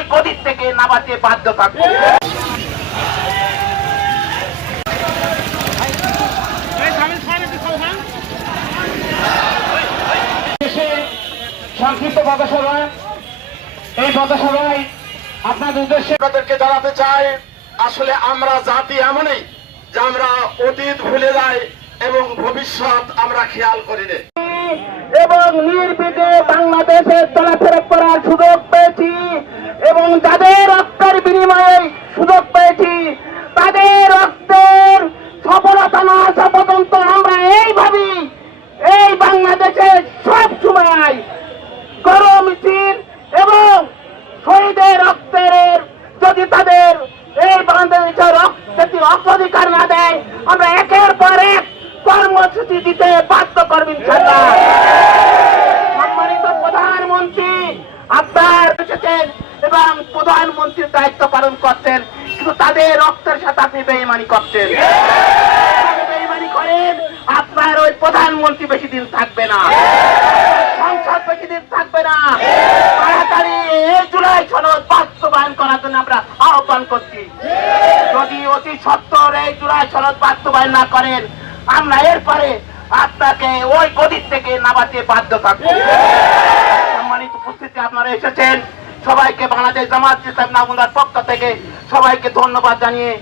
ওই গদির থেকে নামাতে বাধ্য থাকবো। সংক্ষিপ্ত পথসভা, এই পথসভায় আপনাদের উদ্দেশ্যে আপনাদেরকে জানাতে চাই, আসলে আমরা জাতি এমনই যে আমরা অতীত ভুলে যাই এবং ভবিষ্যৎ আমরা খেয়াল করি না এবং নির্বিঘ্নে বাংলাদেশে চলাফেরা করার সুযোগ পেয়েছি এবং যাদের রক্তের বিনিময়ে সুযোগ পেয়েছি তাদের রক্তের সফলতা না আসা পর্যন্ত আমরা এইভাবেই এই বাংলাদেশে সব সময় গণ মিছিল এবং শহীদের রক্তের যদি তাদের এই বাংলাদেশের রক্ত অগ্রাধিকার না দেয় আমরা একের পর এক কর্মসূচি দিতে বাধ্য করবেন। সম্মানিত প্রধানমন্ত্রী আপনার এসেছেন এবং প্রধানমন্ত্রীর দায়িত্ব পালন করছেন, কিন্তু তাদের রক্তের সাথে আপনি বেইমানি করছেন। বেইমানি করেন, আপনার ওই প্রধানমন্ত্রী বেশি দিন থাকবে না, সংসদ বেশি দিন থাকবে না। তাড়াতাড়ি এই জুলাই সনদ বাস্তবায়ন করার জন্য আমরা আহ্বান করছি। যদি অতি সত্বর এই জুলাই সনদ বাস্তবায়ন না করেন আমরা এরপরে আপনাকে ওই গদির থেকে নামাতে বাধ্য থাকবো। সম্মানিত উপস্থিতি আপনারা এসেছেন, সবাইকে বাংলাদেশ জামায়াত ইসলামী নওগাঁর পক্ষ থেকে সবাইকে ধন্যবাদ জানিয়ে